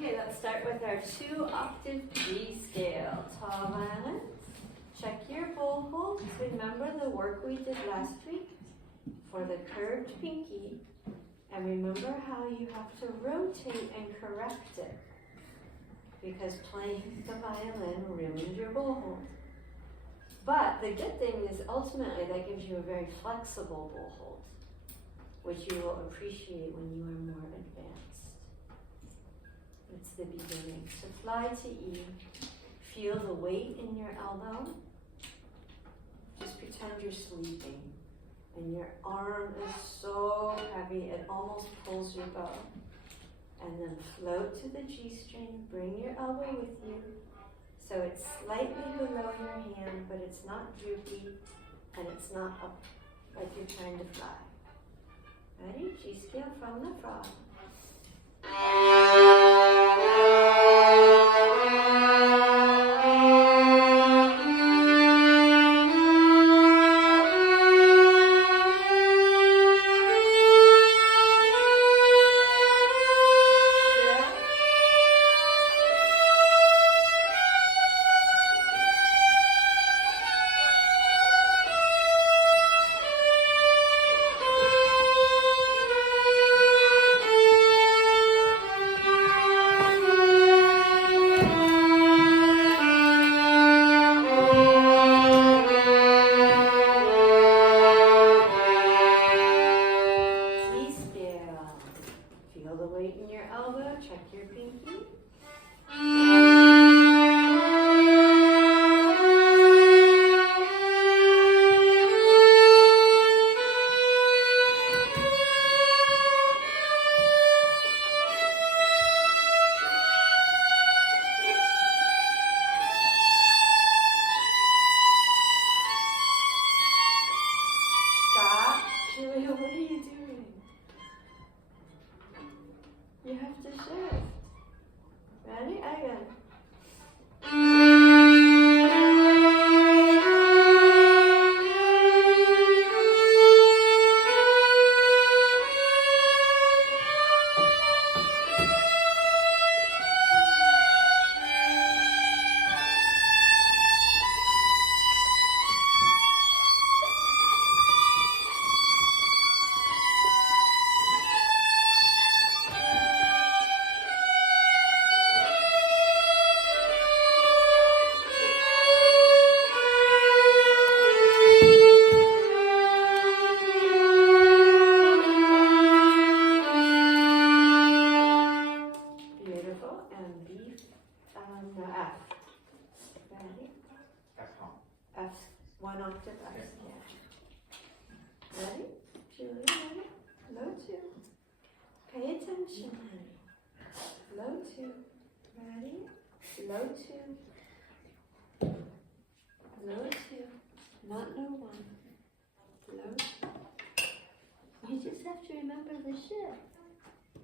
Okay, let's start with our 2-octave G scale. Tall violins. Check your bow holds. Remember the work we did last week for the curved pinky. And remember how you have to rotate and correct it, because playing the violin ruins your bow hold. But the good thing is ultimately that gives you a very flexible bow hold, which you will appreciate when you are more advanced. It's the beginning. So fly to E. Feel the weight in your elbow. Just pretend you're sleeping. And your arm is so heavy, it almost pulls your bow. And then float to the G string. Bring your elbow with you. So it's slightly below your hand, but it's not droopy, and it's not up like you're trying to fly. Ready? G scale from the frog. You have to shift. Ready? Again.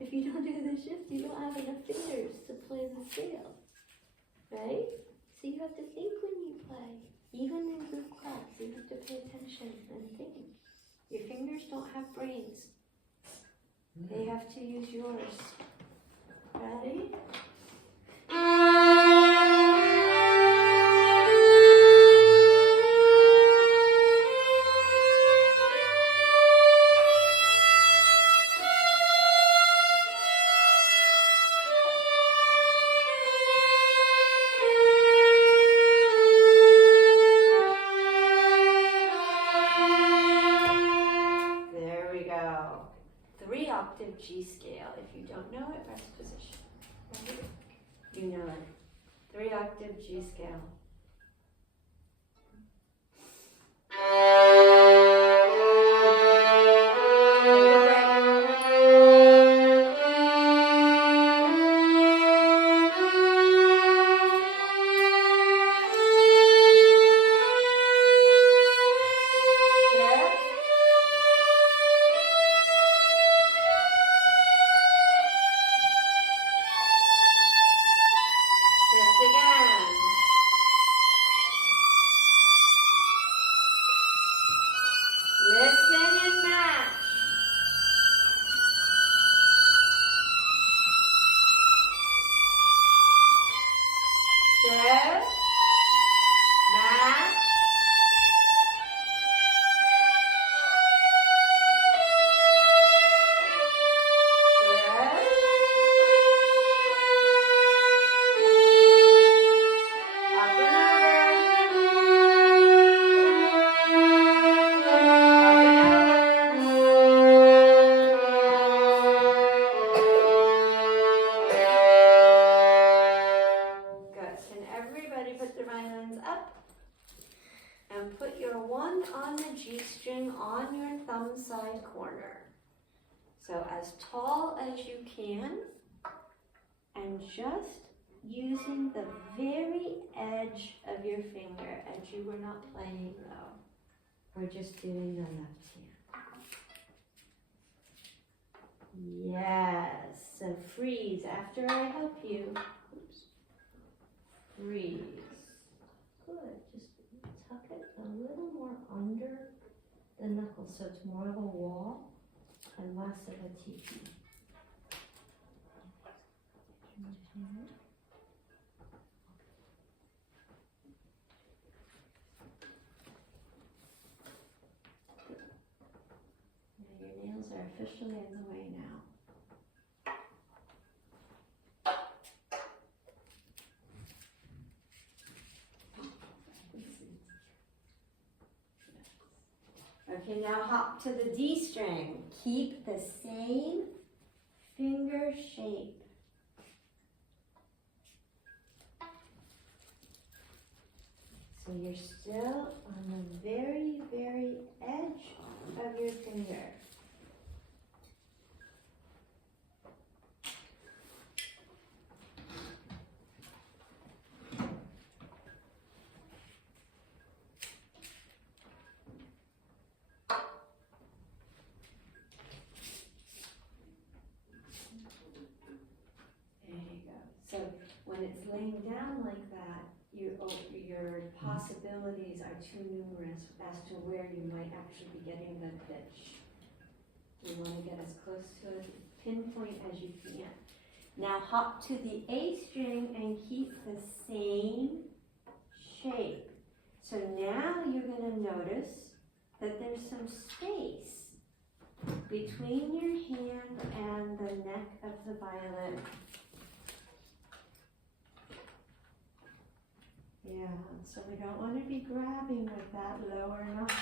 If you don't do the shift, you don't have enough fingers to play the scale, right? So you have to think when you play. Even in group class, you have to pay attention and think. Your fingers don't have brains. They have to use yours. Ready? G scale. If you don't know it, rest position. You know it. 3-octave G scale. Again. corner. So as tall as you can, and just using the very edge of your finger, and you were not playing though. We're just doing the left hand. Yes, so freeze after I help you. Oops. Freeze. Good, just tuck it a little more under the knuckle so it's more of a wall and less of a teepee. Your nails are officially in the way now. Okay, now hop to the D string. Keep the same finger shape. So you're still on the very, very edge of your finger. So when it's laying down like that, your possibilities are too numerous as to where you might actually be getting the pitch. You want to get as close to a pinpoint as you can. Now hop to the A string and keep the same shape. So now you're going to notice that there's some space between your hand and the neck of the violin. Yeah, so we don't want to be grabbing with that lower knuckle.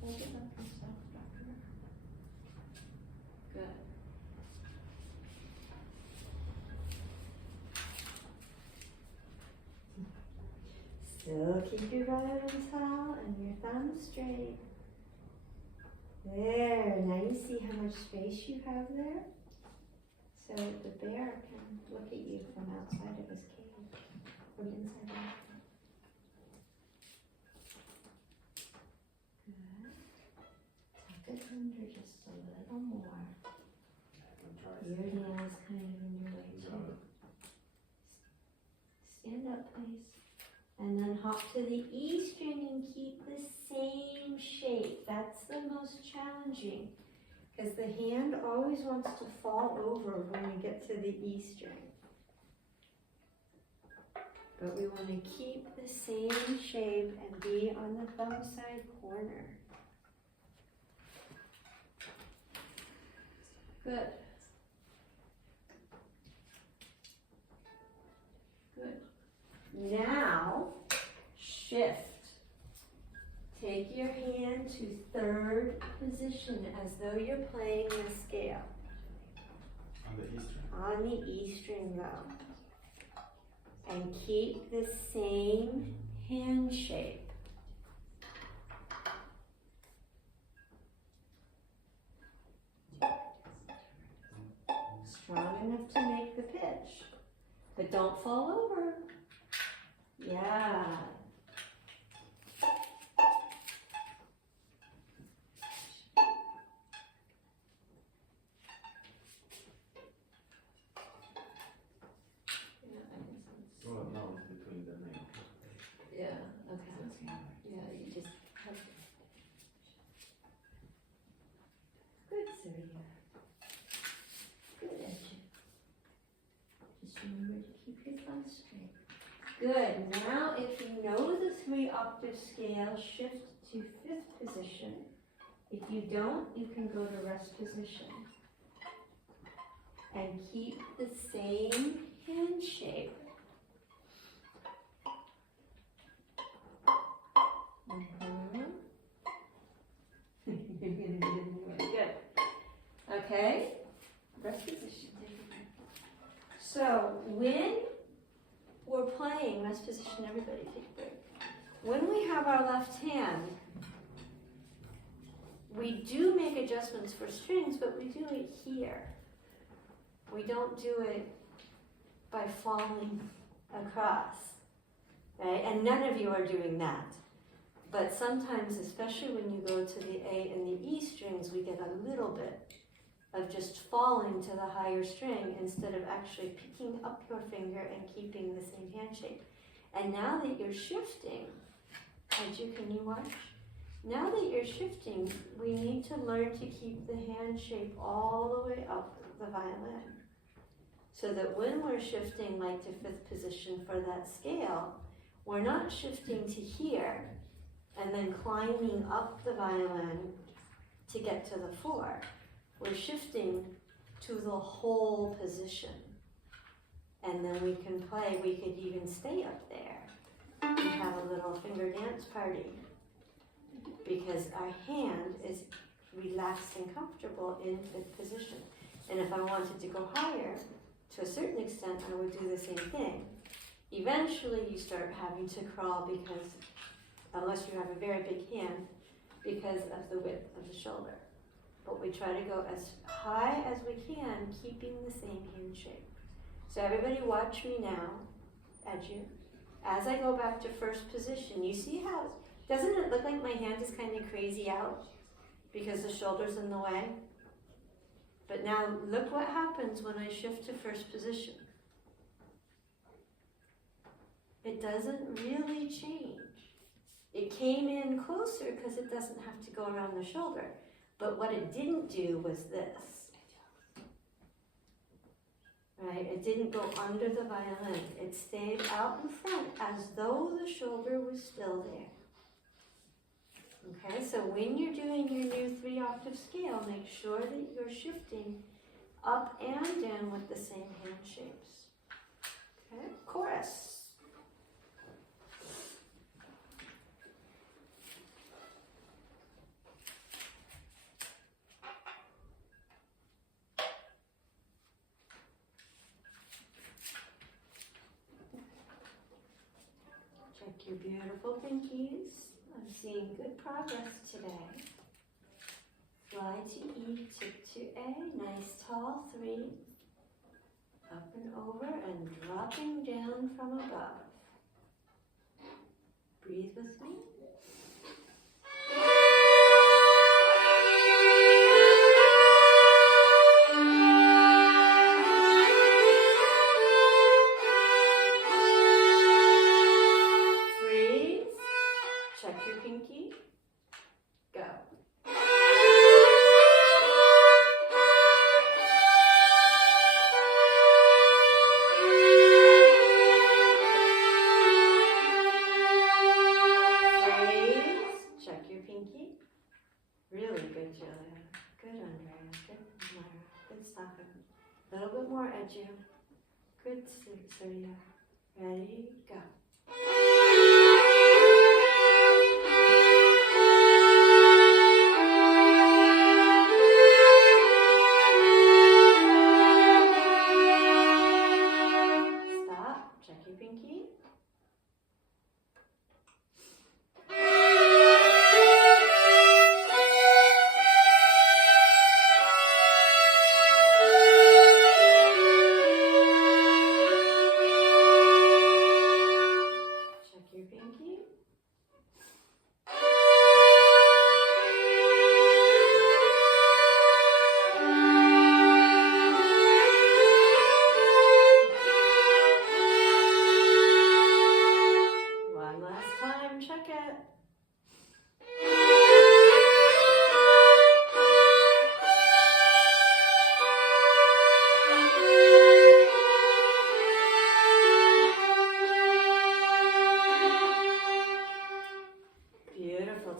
Hold it up yourself, Doctor. Good. Still keep your violin tall and your thumb straight. There, now you see how much space you have there? So the bear can look at you from outside of his cage, from inside the cage. Good. Tuck it under just a little more. Your nail's kind of in your way too. Stand up, please. And then hop to the E string and keep the same shape. That's the most challenging. Because the hand always wants to fall over when we get to the E string. But we want to keep the same shape and be on the thumb side corner. Good. Good. Now, shift. Take your hand to third position as though you're playing the scale. On the E string? On the E string though. And keep the same hand shape. Strong enough to make the pitch. But don't fall over. Yeah. Well, no, it's between the nails. Yeah, okay. Yeah, you just have to. Good, Surya. Good, Edge. Just remember to keep your thumb straight. Good. Now, if you know the 3-octave scale, shift to 5th position. If you don't, you can go to rest position. And keep the same hand shape. Good. Okay. Rest position. So when we're playing rest position, everybody take a break. when we have our left hand, we do make adjustments for strings, but we do it here. We don't do it by falling across, right? And none of you are doing that. But sometimes, especially when you go to the A and the E strings, we get a little bit of just falling to the higher string instead of actually picking up your finger and keeping the same hand shape. And now that you're shifting, can you watch? Now that you're shifting, we need to learn to keep the hand shape all the way up the violin. So that when we're shifting like to fifth position for that scale, we're not shifting to here and then climbing up the violin to get to the four. We're shifting to the whole position. And then we can play, we could even stay up there and have a little finger dance party. Because our hand is relaxed and comfortable in fifth position. And if I wanted to go higher, to a certain extent, I would do the same thing. Eventually, you start having to crawl because, unless you have a very big hand, because of the width of the shoulder. But we try to go as high as we can, keeping the same hand shape. So everybody watch me now, as I go back to first position. You see how, doesn't it look like my hand is kind of crazy out because the shoulder's in the way? But now look what happens when I shift to first position. It doesn't really change. It came in closer because it doesn't have to go around the shoulder. But what it didn't do was this. Right? It didn't go under the violin. It stayed out in front as though the shoulder was still there. Okay, so when you're doing your new 3-octave scale, make sure that you're shifting up and down with the same hand shapes. Okay, chorus. Check your beautiful pinkies. I'm seeing good progress today. Fly to E, tip to A, nice tall 3. Up and over and dropping down from above. Breathe with me. Good, Surya. Ready, go. Stop, check your pinky.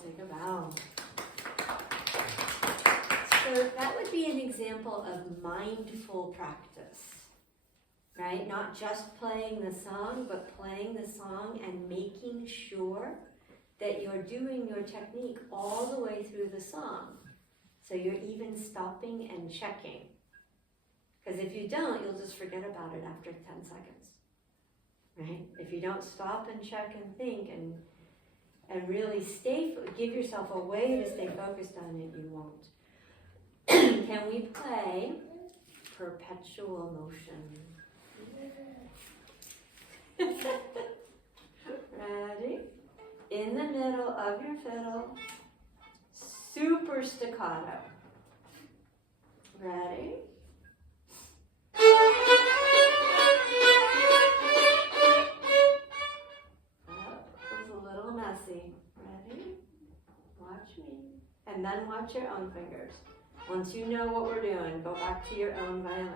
Take a bow. So that would be an example of mindful practice, right? Not just playing the song, but playing the song and making sure that you're doing your technique all the way through the song. So you're even stopping and checking. Because if you don't, you'll just forget about it after 10 seconds, right? If you don't stop and check and think and and really give yourself a way to stay focused on it, you won't. Can we play perpetual motion? Ready? In the middle of your fiddle, super staccato. Ready? Ready? Watch me. And then watch your own fingers. Once you know what we're doing, go back to your own violin.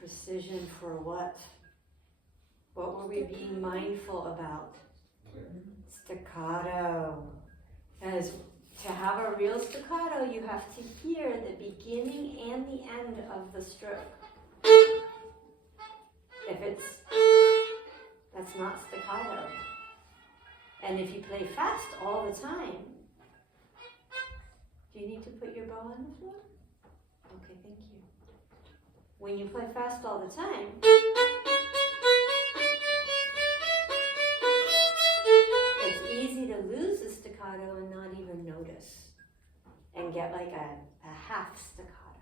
Precision for what? What were we being mindful about? Staccato. As to have a real staccato, you have to hear the beginning and the end of the stroke. That's not staccato. And if you play fast all the time, do you need to put your bow on the floor? Okay, thank you. When you play fast all the time, it's easy to lose the staccato and not even notice and get like a half staccato.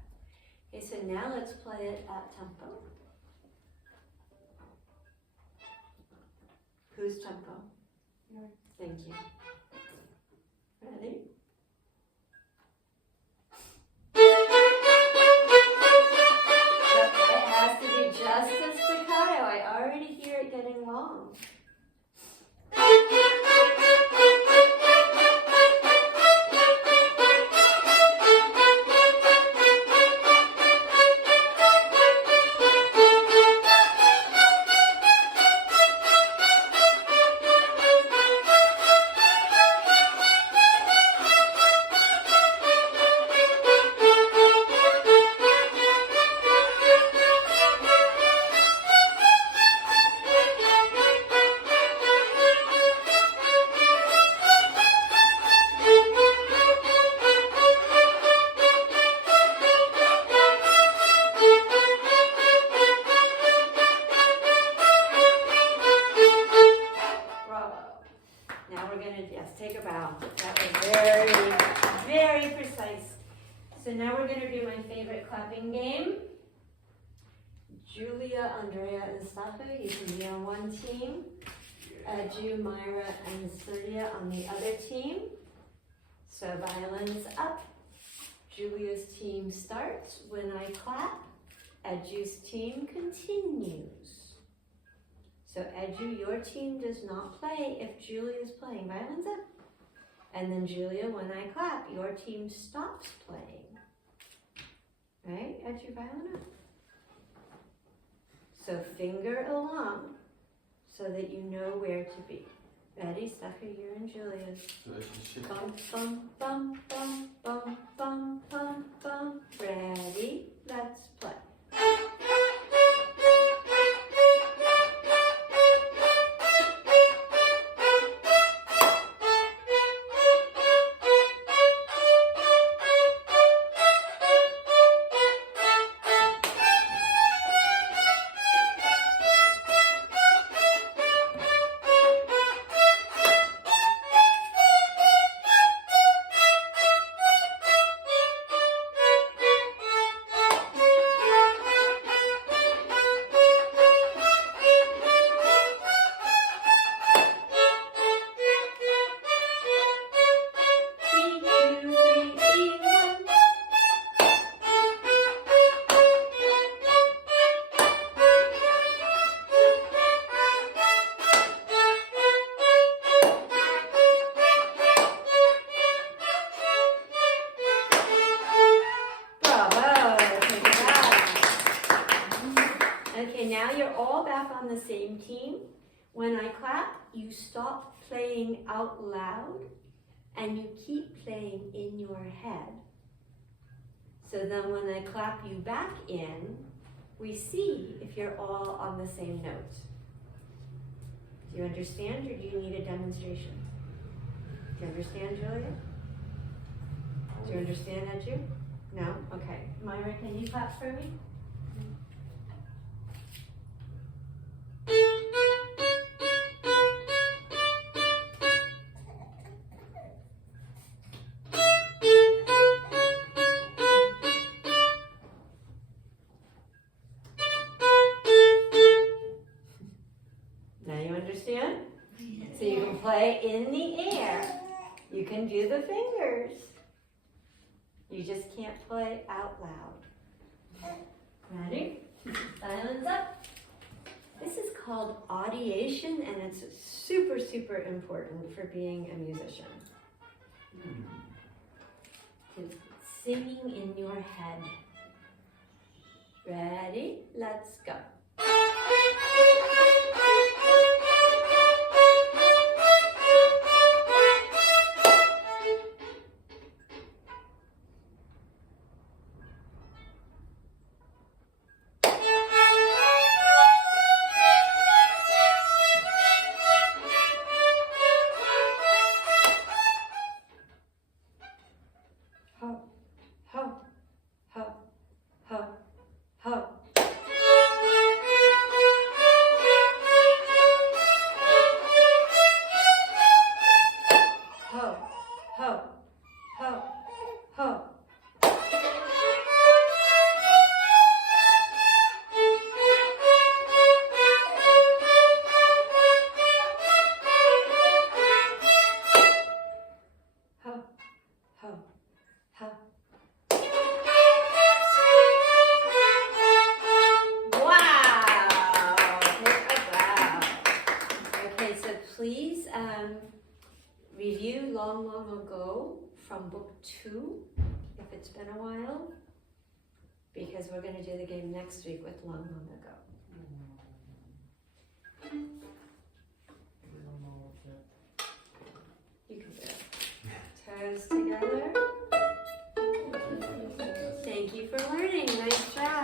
Okay, so now let's play it at tempo. Whose tempo? Yours. Thank you. Ready? Just a staccato. I already hear it getting long. So now we're going to do my favorite clapping game. Julia, Andrea, and Safu, you can be on one team. Ju, Myra, and Surya on the other team. So violin's up. Julia's team starts when I clap. Edju's team continues. So Edju, your team does not play if Julia's playing. Violin's up. And then Julia, when I clap, your team stops playing. Right? Edju, violin up. So finger along so that you know where to be. Ready? Safi, you're in Julia's. Bum, bum, bum, bum, bum, bum, bum, bum. Ready? Let's play. Okay, now you're all back on the same team. When I clap, you stop playing out loud and you keep playing in your head. So then when I clap you back in, we see if you're all on the same note. Do you understand, or do you need a demonstration? Do you understand, Julia? Do you understand, Edu? No? Okay. Myra, can you clap for me? Now you understand? So you can play in the air. You can do the fingers. You just can't play out loud. Ready? Silence up. This is called audiation, and it's super, super important for being a musician. It's singing in your head. Ready? Let's go. Ho, ho, ho, ho, ho. Ho, ho, ho, ho. Ho, ho, ho. Wow! Wow. Okay, so please review Long, Long Ago from book 2, if it's been a while, because we're going to do the game next week with Long, Long Ago. You can do it. Toes together. Thank you for learning. Nice job.